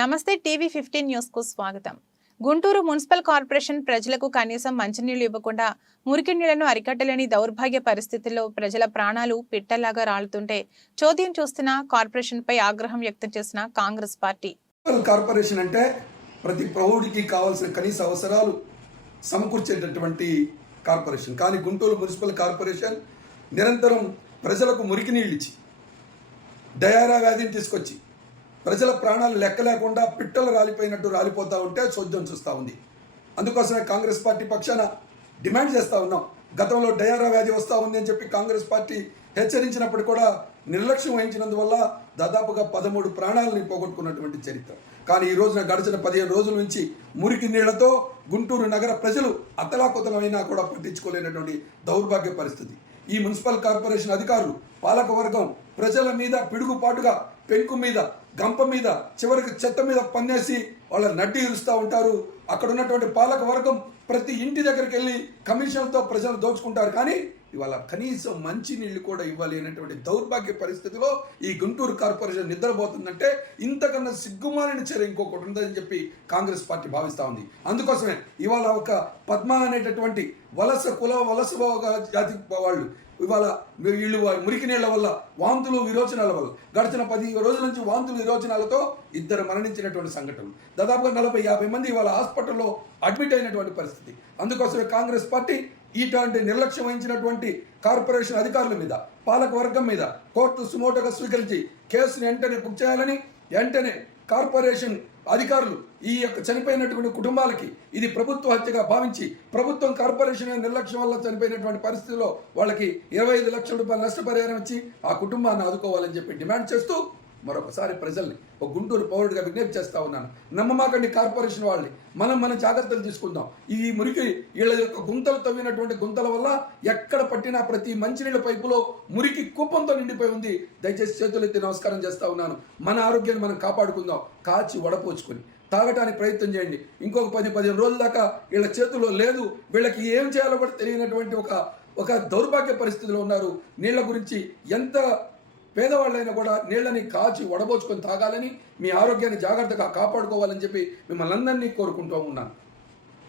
నమస్తే TV fifteen న్యూస్కు స్వాగతం. గుంటూరు మున్సిపల్ కార్పొరేషన్ ప్రజలకు కనీసం మంచినీళ్ళు ఇవ్వకుండా మురికి నీళ్ళను అరికట్టలేని దౌర్భాగ్య పరిస్థితుల్లో ప్రజల ప్రాణాలు పిట్టల్లాగా రాలుతుంటే చోద్యం చూస్తున్న కార్పొరేషన్ పై ఆగ్రహం వ్యక్తం చేసిన కాంగ్రెస్ పార్టీ. కార్పొరేషన్ అంటే ప్రతి ప్రౌఢికి కావాల్సిన కనీస అవసరాలు సమకూర్చేటటువంటి కార్పొరేషన్. కానీ గుంటూరు మున్సిపల్ కార్పొరేషన్ నిరంతరం ప్రజలకు మురికి నీళ్ళు ఇచ్చి డయారా వ్యాధిని తీసుకొచ్చి ప్రజల ప్రాణాలు లెక్క లేకుండా పిట్టలు రాలిపోయినట్టు రాలిపోతూ ఉంటే చోద్యం చూస్తూ ఉంది. అందుకోసమే కాంగ్రెస్ పార్టీ పక్షాన డిమాండ్ చేస్తూ ఉన్నాం. గతంలో డయారా వ్యాధి వస్తూ ఉంది అని చెప్పి కాంగ్రెస్ పార్టీ హెచ్చరించినప్పుడు కూడా నిర్లక్ష్యం వహించినందువల్ల దాదాపుగా పదమూడు ప్రాణాలని పోగొట్టుకున్నటువంటి చరిత్ర. కానీ ఈ రోజున గడిచిన పదిహేను రోజుల నుంచి మురికి నీళ్ళతో గుంటూరు నగర ప్రజలు అతలాకుతలమైనా కూడా పట్టించుకోలేనటువంటి దౌర్భాగ్య పరిస్థితి. ఈ మున్సిపల్ కార్పొరేషన్ అధికారులు పాలకవర్గం ప్రజల మీద పిడుగుపాటుగా పెంకు మీద గంప మీద చివరికి చెత్త మీద పన్నేసి వాళ్ళ నడ్డి ఇరుస్తూ ఉంటారు. అక్కడ ఉన్నటువంటి పాలక వర్గం ప్రతి ఇంటి దగ్గరికి వెళ్ళి కమిషన్తో ప్రజలు దోచుకుంటారు. కానీ ఇవాళ కనీసం మంచి నీళ్ళు కూడా ఇవ్వాలి అనేటువంటి దౌర్భాగ్య పరిస్థితిలో ఈ గుంటూరు కార్పొరేషన్ నిద్రపోతుందంటే ఇంతకన్నా సిగ్గుమాలిన చర్య ఇంకొకటి ఉందని చెప్పి కాంగ్రెస్ పార్టీ భావిస్తూ ఉంది. అందుకోసమే ఇవాళ ఒక పద్మ అనేటటువంటి వలస కుల వలస జాతి వాళ్ళు ఇవాళ వీళ్ళు మురికి నీళ్ళ వల్ల వాంతులు విరోచనాల వల్ల. గడిచిన పది రోజుల నుంచి వాంతులు విరోచనాలతో ఇద్దరు మరణించినటువంటి సంఘటనలు. దాదాపుగా నలభై యాభై మంది ఇవాళ హాస్పిటల్లో అడ్మిట్ అయినటువంటి పరిస్థితి. అందుకోసమే కాంగ్రెస్ పార్టీ ఇటువంటి నిర్లక్ష్యం వహించినటువంటి కార్పొరేషన్ అధికారుల మీద పాలక వర్గం మీద కోర్టు సుమోటగా స్వీకరించి కేసుని వెంటనే బుక్ చేయాలని వెంటనే కార్పొరేషన్ అధికారులు ఈ యొక్క చనిపోయినటువంటి కుటుంబాలకి ఇది ప్రభుత్వ హత్యగా భావించి ప్రభుత్వం కార్పొరేషన్ నిర్లక్ష్యం వల్ల చనిపోయినటువంటి పరిస్థితిలో వాళ్ళకి ఇరవై ఐదు లక్షల రూపాయల నష్టపరిహారం ఇచ్చి ఆ కుటుంబాన్ని ఆదుకోవాలని చెప్పి డిమాండ్ చేస్తూ మరొకసారి ప్రజల్ని ఒక గుంటూరు పౌరుడిగా విజ్ఞప్తి చేస్తా ఉన్నాను. నమ్మమాకండి కార్పొరేషన్ వాళ్ళని. మనం మన జాగ్రత్తలు తీసుకుందాం. ఈ మురికి వీళ్ళ యొక్క గుంతలు తవ్వినటువంటి గుంతల వల్ల ఎక్కడ పట్టినా ప్రతి మంచినీళ్ళ పైపులో మురికి కూపంతో నిండిపోయి ఉంది. దయచేసి చేతులు ఎత్తి నమస్కారం చేస్తా ఉన్నాను. మన ఆరోగ్యాన్ని మనం కాపాడుకుందాం. కాచి వడపోచుకొని తాగటానికి ప్రయత్నం చేయండి. ఇంకొక పది పదిహేను రోజుల దాకా వీళ్ళ చేతుల్లో లేదు. వీళ్ళకి ఏం చేయాలో కూడా తెలియనటువంటి ఒక ఒక దౌర్భాగ్య పరిస్థితిలో ఉన్నారు. నీళ్ళ గురించి ఎంత పేదవాళ్ళైనా కూడా నీళ్ళని కాచి వడబోచుకొని తాగాలని మీ ఆరోగ్యాన్ని జాగ్రత్తగా కాపాడుకోవాలని చెప్పి మిమ్మల్ని అందరినీ కోరుకుంటూ ఉన్నాను.